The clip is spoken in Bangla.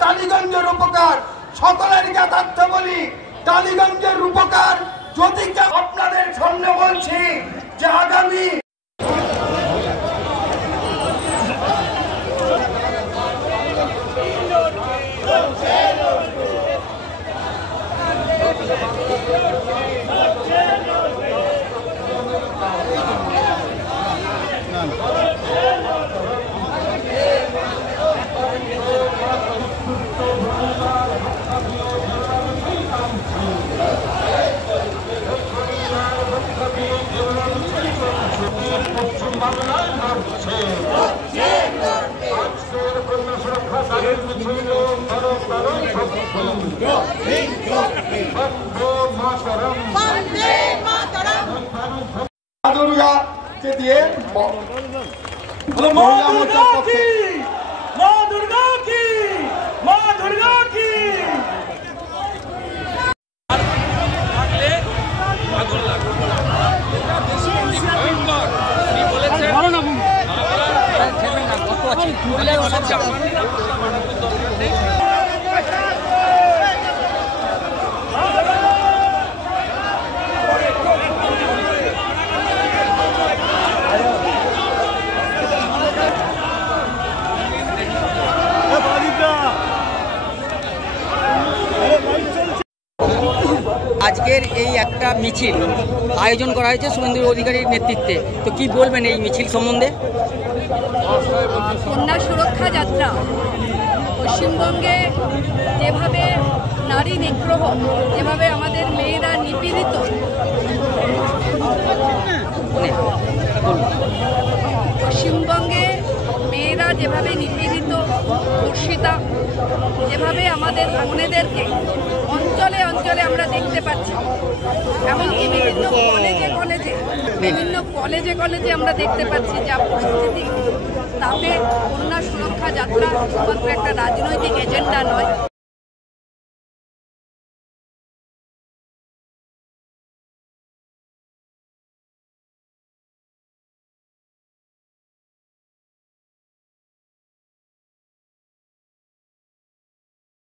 টালিগঞ্জের উপকার সকলের জ্ঞাতার্থে বলি, টালিগঞ্জের উপকার যদি আপনাদের সামনে বলছি যে আগামী দুর্গাকে দিয়ে আজকের এই একটা মিছিল আয়োজন করা হয়েছে শুভেন্দু অধিকারীর নেতৃত্বে, তো কি বলবেন এই মিছিল সম্বন্ধে? কন্যা সুরক্ষা যাত্রা পশ্চিমবঙ্গে যেভাবে নারী নিগ্রহ, যেভাবে আমাদের মেয়েরা নিপীড়িত, পশ্চিমবঙ্গে মেয়েরা যেভাবে নিপীড়িত, ধর্ষিতা, যেভাবে আমাদের বোনেদেরকে অঞ্চলে অঞ্চলে আমরা দেখতে পাচ্ছি, এমনকি বিভিন্ন কলেজে আমরা দেখতে পাচ্ছি যা পরিস্থিতি, তাতে কন্যা সুরক্ষা যাত্রা শুধুমাত্র একটা রাজনৈতিক এজেন্ডা নয়।